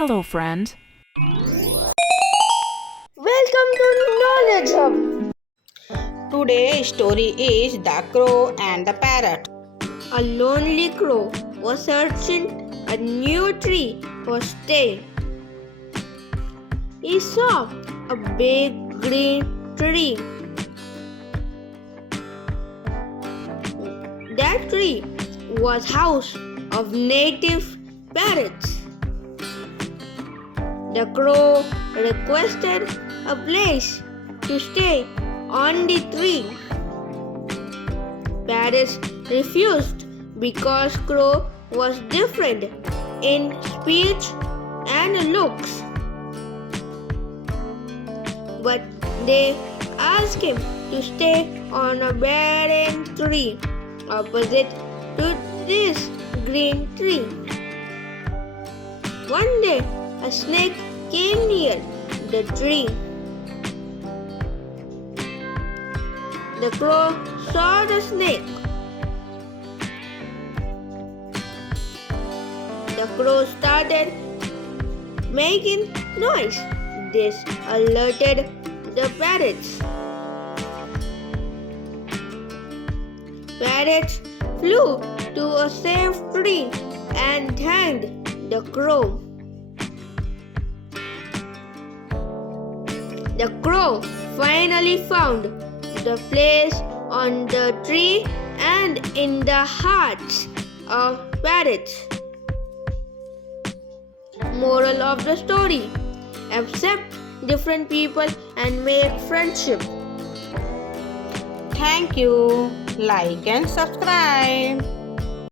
Hello, friend. Welcome to Knowledge Hub. Today's story is The Crow and the Parrot. A lonely crow was searching a new tree for stay. He saw a big green tree. That tree was house of native parrots. The crow requested a place to stay on the tree. Parrots refused because crow was different in speech and looks. But they asked him to stay on a barren tree opposite to this green tree. One day, a snake came near the tree. The crow saw the snake. The crow started making noise. This alerted the parrots. Parrots flew to a safe tree and thanked the crow. The crow finally found the place on the tree and in the hearts of parrots. Moral of the story: accept different people and make friendship. Thank you. Like and subscribe.